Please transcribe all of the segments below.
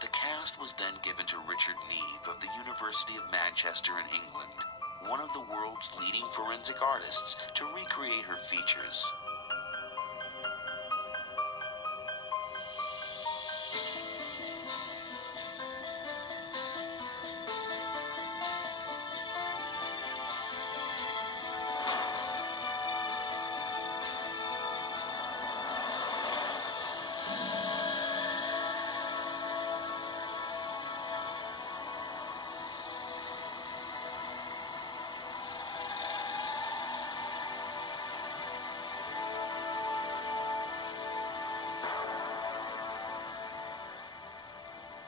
The cast was then given to Richard Neve of the University of Manchester in England, one of the world's leading forensic artists, to recreate her features.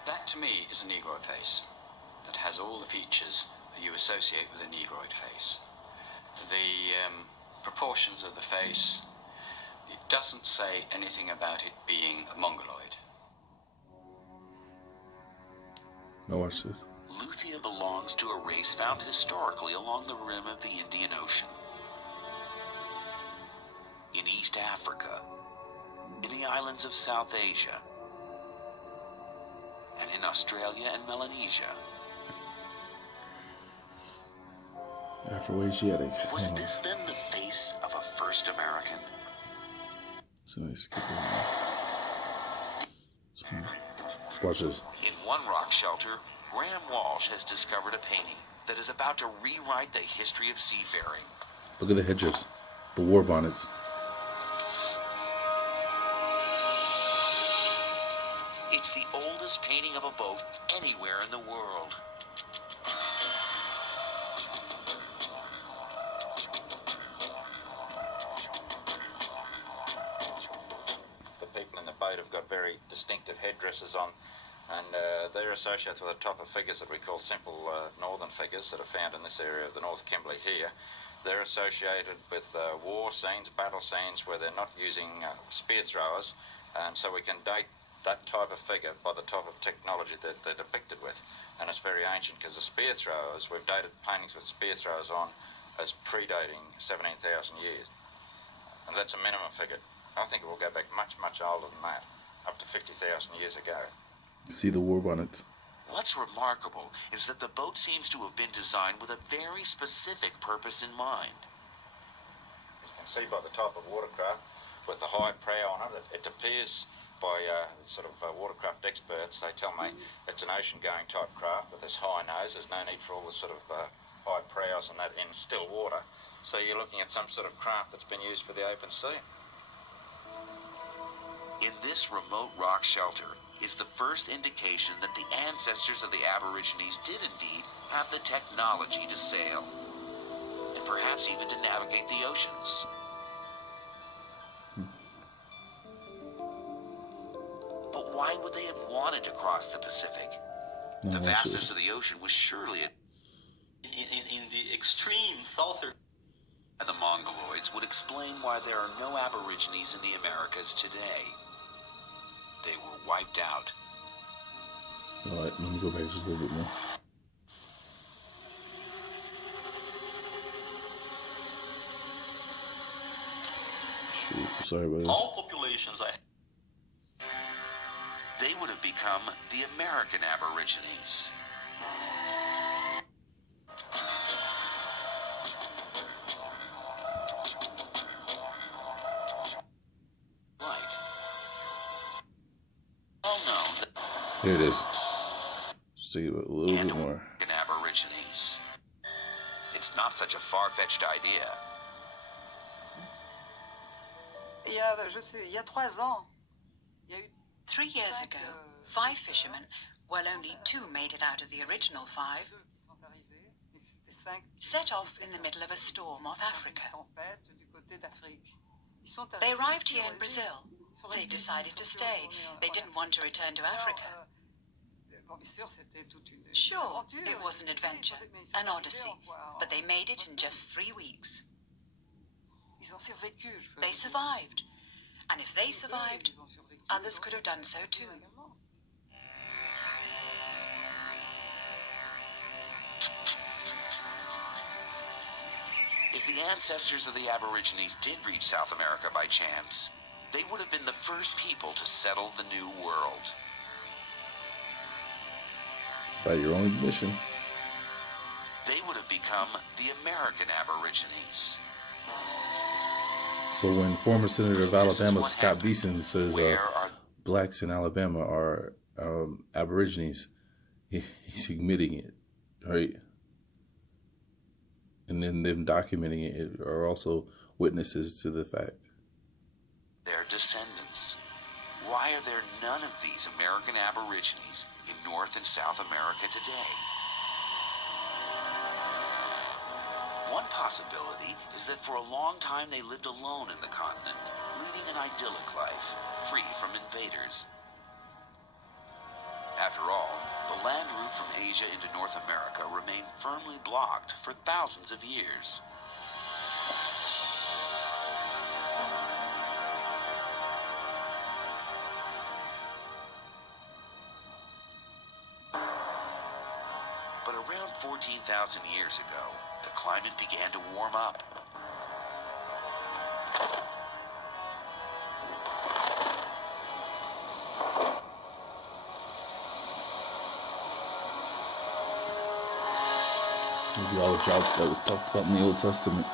That, to me, is a Negroid face that has all the features that you associate with a Negroid face. The proportions of the face, it doesn't say anything about it being a Mongoloid. Now watch this. Luthia belongs to a race found historically along the rim of the Indian Ocean, in East Africa, in the islands of South Asia, and in Australia and Melanesia. Afro-Asiatic. Was this then the face of a first American? So I skip it. Watch this. In one rock shelter, Graham Walsh has discovered a painting that is about to rewrite the history of seafaring. Look at the hedges, the war bonnets. It's the oldest painting of a boat anywhere in the world. The people in the boat have got very distinctive headdresses on, and they're associated with a type of figures that we call simple northern figures that are found in this area of the North Kimberley here. They're associated with war scenes, battle scenes, where they're not using spear throwers, and so we can date that type of figure by the type of technology that they're depicted with. And it's very ancient, because the spear throwers, we've dated paintings with spear throwers on as predating 17,000 years. And that's a minimum figure. I think it will go back much, much older than that, up to 50,000 years ago. See the war bonnets. What's remarkable is that the boat seems to have been designed with a very specific purpose in mind. You can see by the type of watercraft with the high prow on it, it appears by watercraft experts, they tell me it's an ocean-going type craft with this high nose. There's no need for all the sort of high prows and that in still water. So you're looking at some sort of craft that's been used for the open sea. In this remote rock shelter is the first indication that the ancestors of the Aborigines did indeed have the technology to sail, and perhaps even to navigate the oceans. But why would they have wanted to cross the Pacific? The vastness of the ocean was surely in the extreme southern. And the Mongoloids would explain why there are no Aborigines in the Americas today. They were wiped out. Alright, let me go back just a little bit more. Shoot, sorry about this. All populations, they would have become the American Aborigines. Right. Oh no. Here it is. Just take it a little bit more. Aborigines. It's not such a far-fetched idea. Il y a 3 ans, il y a eu 3 years ago, 5 fishermen, well, only 2 made it out of the original 5, set off in the middle of a storm off Africa. They arrived here in Brazil. They decided to stay. They didn't want to return to Africa. Sure, it was an adventure, an odyssey, but they made it in just 3 weeks. They survived, and if they survived, others could have done so too. If the the ancestors of the Aborigines did reach South America by chance, they would have been the first people to settle the New World. By your own admission. They would have become the American Aborigines. So when former Senator of Alabama, Scott Beeson, says blacks in Alabama are Aborigines, he's admitting it, right? And then them documenting it are also witnesses to the fact. Their descendants. Why are there none of these American Aborigines in North and South America today? One possibility is that for a long time they lived alone in the continent, leading an idyllic life, free from invaders. After all, the land route from Asia into North America remained firmly blocked for thousands of years. But around 14,000 years ago, the climate began to warm up. Maybe all the droughts that was talked about in the Old Testament.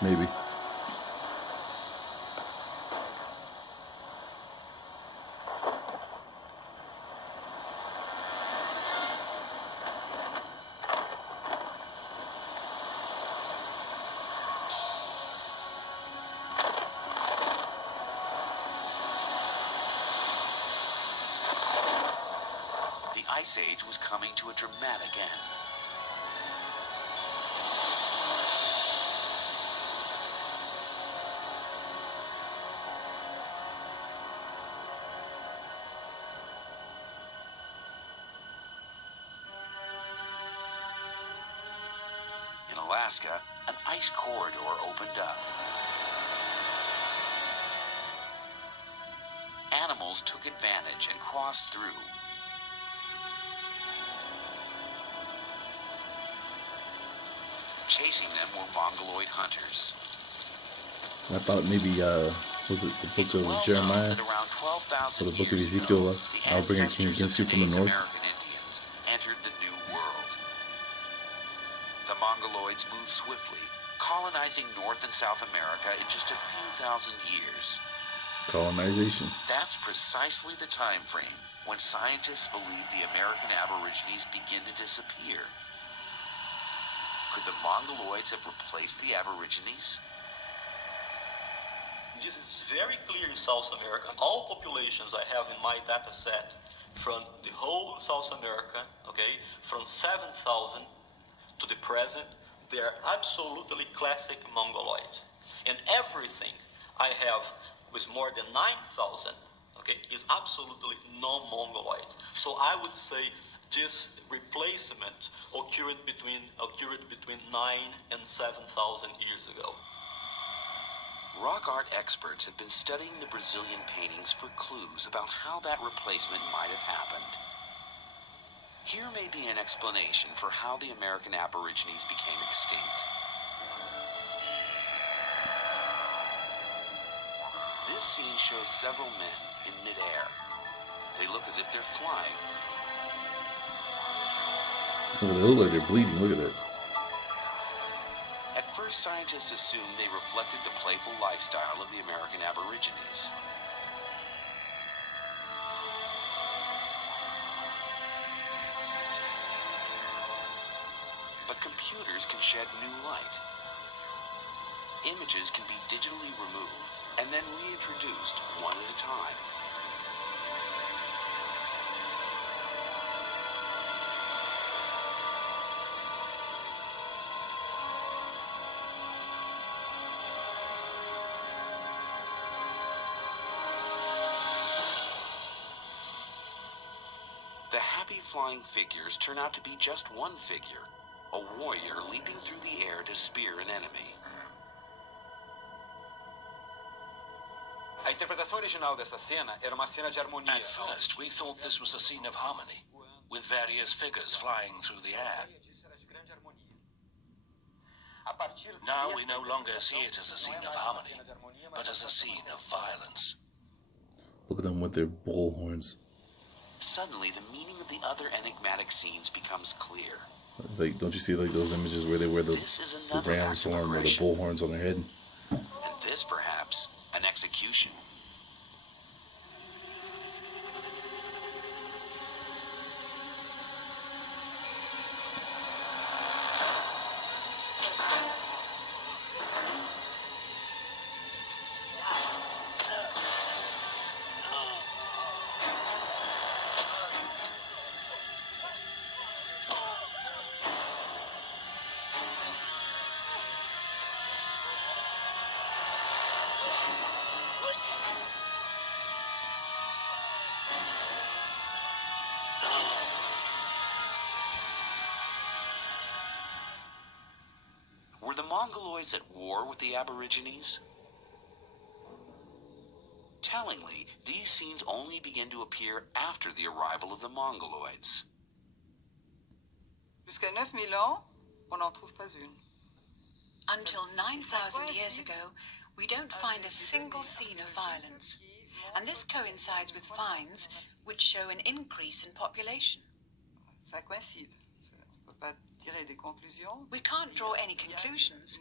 Maybe. The Ice Age was coming to a dramatic end. In Alaska, an ice corridor opened up. Animals took advantage and crossed through. Chasing them were Mongoloid hunters. I thought maybe, was it the book of Jeremiah? Or the book of Ezekiel? I'll bring a king against you from the north. American Indians entered the New World. The Mongoloids moved swiftly, colonizing North and South America in just a few thousand years. Colonization. That's precisely the time frame when scientists believe the American Aborigines begin to disappear. Could the Mongoloids have replaced the Aborigines? This is very clear in South America. All populations I have in my data set from the whole South America, okay, from 7,000 to the present, they are absolutely classic Mongoloid. And everything I have with more than 9,000, okay, is absolutely non-Mongoloid. So I would say this replacement occurred between 9 and 7,000 years ago. Rock art experts have been studying the Brazilian paintings for clues about how that replacement might have happened. Here may be an explanation for how the American Aborigines became extinct. This scene shows several men in midair. They look as if they're flying. Oh, they look like they're bleeding. Look at that. At first, scientists assumed they reflected the playful lifestyle of the American Aborigines. But computers can shed new light. Images can be digitally removed and then reintroduced one at a time. The happy flying figures turn out to be just one figure, a warrior leaping through the air to spear an enemy. A interpretação original dessa cena era uma cena de harmonia. At first, we thought this was a scene of harmony, with various figures flying through the air. Now we no longer see it as a scene of harmony, but as a scene of violence. Look at them with their bull horns. Suddenly, the meaning of the other enigmatic scenes becomes clear. Like, don't you see like those images where they wear the ram's horn or the bull horns on their head? And this, perhaps, an execution. Were the Mongoloids at war with the Aborigines? Tellingly, these scenes only begin to appear after the arrival of the Mongoloids. Jusqu'à 9000 ans, on n'en trouve pas une. Until 9,000 years ago, we don't find a single scene of violence. And this coincides with finds which show an increase in population. Ça coïncide. On ne peut pas tirer des conclusions. We can't draw any conclusions,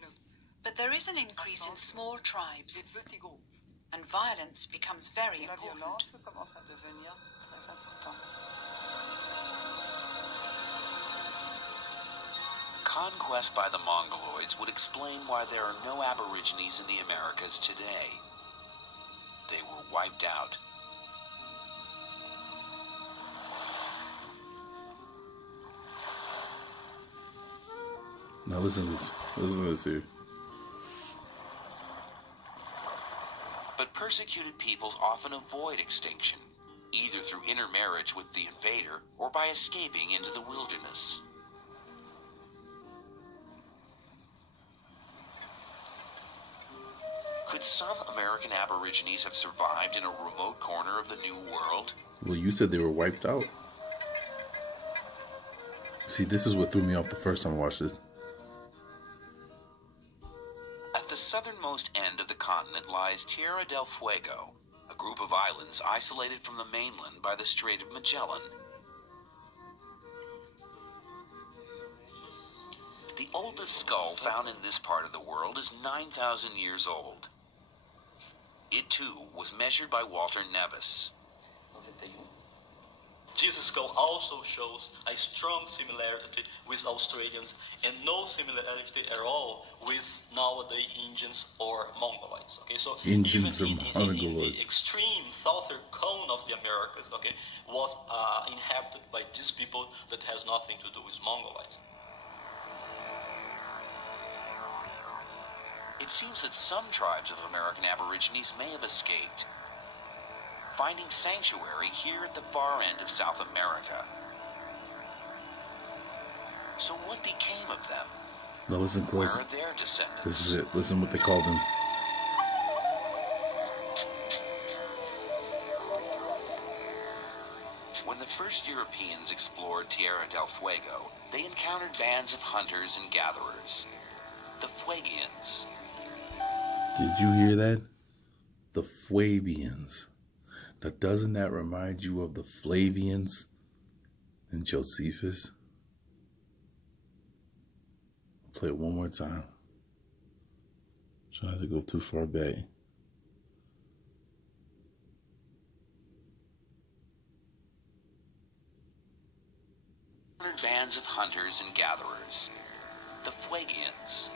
but there is an increase in small tribes, and violence becomes very La important. violence commence à devenir très importante. Conquest by the Mongoloids would explain why there are no Aborigines in the Americas today. They were wiped out. Now listen to this. Listen to this here. But persecuted peoples often avoid extinction, either through intermarriage with the invader or by escaping into the wilderness. Could some American Aborigines have survived in a remote corner of the New World? Well, you said they were wiped out. See, this is what threw me off the first time I watched this. At the southernmost end of the continent lies Tierra del Fuego, a group of islands isolated from the mainland by the Strait of Magellan. The oldest skull found in this part of the world is 9,000 years old. It too was measured by Walter Nevis. Jesus' skull also shows a strong similarity with Australians and no similarity at all with nowadays Indians or Mongoloids. Okay, so Indians even or in Mongoloids. the extreme southern cone of the Americas, okay, was inhabited by these people that has nothing to do with Mongoloids. It seems that some tribes of American Aborigines may have escaped, finding sanctuary here at the far end of South America. So what became of them? Now listen close. Where are their descendants? This is it. Listen what they called them. When the first Europeans explored Tierra del Fuego, they encountered bands of hunters and gatherers, the Fuegians. Did you hear that? The Flavians. Now, doesn't that remind you of the Flavians and Josephus? I'll play it one more time. Trying to go too far back. Bands of hunters and gatherers, the Fuegians.